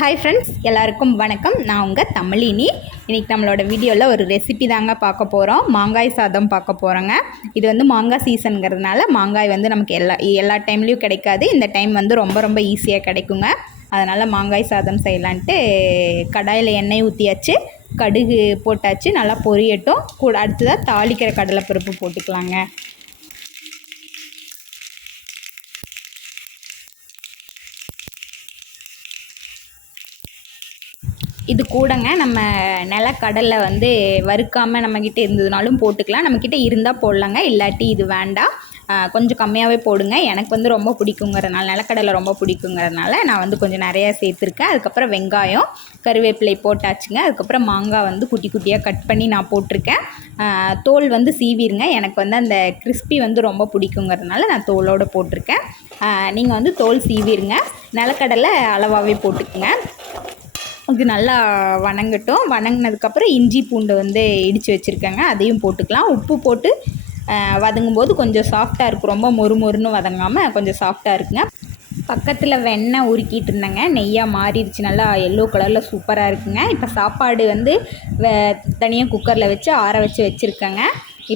Hi friends, எல்லாருக்கும் வணக்கம். நான் உங்கள் தமிழினி. இன்றைக்கி நம்மளோட வீடியோவில் ஒரு ரெசிபி தாங்க பார்க்க போகிறோம். மாங்காய் சாதம் பார்க்க போகிறோங்க. இது வந்து மாங்காய் சீசனுங்கிறதுனால மாங்காய் வந்து நமக்கு எல்லா டைம்லேயும் கிடைக்காது. இந்த டைம் வந்து ரொம்ப ஈஸியாக கிடைக்குங்க. அதனால் மாங்காய் சாதம் செய்யலான்ட்டு கடாயில் எண்ணெய் ஊற்றியாச்சு, கடுகு போட்டாச்சு, நல்லா பொரியட்டும். கூட அடுத்ததாக தாளிக்கிற கடலைப்பருப்பு போட்டுக்கலாங்க. இது கூடங்க நம்ம நிலக்கடலை வந்து வறுக்காமல் நம்மக்கிட்ட இருந்ததுனாலும் போட்டுக்கலாம். நம்மக்கிட்ட இருந்தால் போடலாங்க, இல்லாட்டி இது வேண்டாம். கொஞ்சம் கம்மியாகவே போடுங்க. எனக்கு வந்து ரொம்ப பிடிக்குங்கிறதுனால, நிலக்கடலை ரொம்ப பிடிக்குங்கிறதுனால நான் வந்து கொஞ்சம் நிறையா சேர்த்துருக்கேன். அதுக்கப்புறம் வெங்காயம், கருவேப்பிலை போட்டாச்சுங்க. அதுக்கப்புறம் மாங்காய் வந்து குட்டி குட்டியாக கட் பண்ணி நான் போட்டிருக்கேன். தோல் வந்து சீவிருங்க. எனக்கு வந்து அந்த கிறிஸ்பி வந்து ரொம்ப பிடிக்குங்கிறதுனால நான் தோலோடு போட்டிருக்கேன். நீங்கள் வந்து தோல் சீவிருங்க. நிலக்கடலை அளவாகவே போட்டுக்குங்க. இது நல்லா வணங்கட்டும். வணங்கினதுக்கப்புறம் இஞ்சி பூண்டு வந்து இடித்து வச்சுருக்கேங்க, அதையும் போட்டுக்கலாம். உப்பு போட்டு வதங்கும்போது கொஞ்சம் சாஃப்டாக இருக்கும். ரொம்ப மொறுன்னு வதங்காமல் கொஞ்சம் சாஃப்டாக இருக்குங்க. பக்கத்தில் வெண்ணெய் உருக்கிட்டு இருந்தேங்க, நெய்யாக மாறிடுச்சு. நல்லா எல்லோ கலரில் சூப்பராக இருக்குங்க. இப்போ சாப்பாடு வந்து தனியாக குக்கரில் வச்சு ஆற வச்சுருக்கேங்க.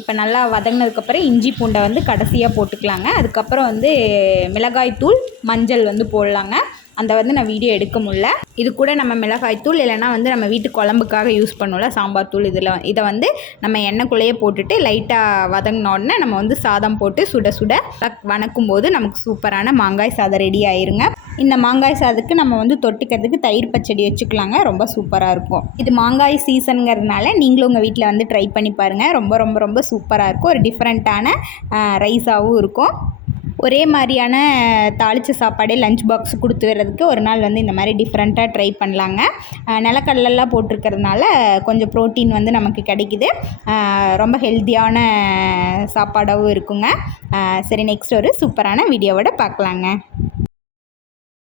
இப்போ நல்லா வதங்கினதுக்கப்புறம் இஞ்சி பூண்டை வந்து கடைசியாக போட்டுக்கலாங்க. அதுக்கப்புறம் வந்து மிளகாய்த்தூள், மஞ்சள் வந்து போடலாங்க. அந்த வந்து நான் வீடியோ எடுக்க முடியல. இது கூட நம்ம மிளகாய்த்தூள் இல்லைனா வந்து நம்ம வீட்டு குழம்புக்காக யூஸ் பண்ணோம்ல சாம்பார் தூள், இதை வந்து நம்ம எண்ணெய்க்குள்ளேயே போட்டுட்டு லைட்டாக வதங்கினோடனே நம்ம வந்து சாதம் போட்டு சுட வணக்கும் போது நமக்கு சூப்பரான மாங்காய் சாதம் ரெடி ஆயிருங்க. இந்த மாங்காய் சாதத்துக்கு நம்ம வந்து தொட்டுக்கிறதுக்கு தயிர் பச்சடி வச்சுக்கலாங்க. ரொம்ப சூப்பராக இருக்கும். இது மாங்காய் சீசனுங்கிறதுனால நீங்களும் உங்கள் வீட்டில் வந்து ட்ரை பண்ணி பாருங்கள். ரொம்ப சூப்பராக இருக்கும். ஒரு டிஃப்ரெண்ட்டான ரைஸாகவும் இருக்கும். ஒரே மாதிரியான தாளித்த சாப்பாடே லஞ்ச் பாக்ஸ் கொடுத்து வர்றதுக்கு ஒரு நாள் வந்து இந்த மாதிரி டிஃப்ரெண்ட்டாக ட்ரை பண்ணலாங்க. நிலக்கடலெல்லாம் போட்டிருக்கிறதுனால கொஞ்சம் ப்ரோட்டீன் வந்து நமக்கு கிடைக்குது. ரொம்ப ஹெல்த்தியான சாப்பாடாகவும் இருக்குங்க. சரி, நெக்ஸ்ட் ஒரு சூப்பரான வீடியோவோட பார்க்கலாங்க.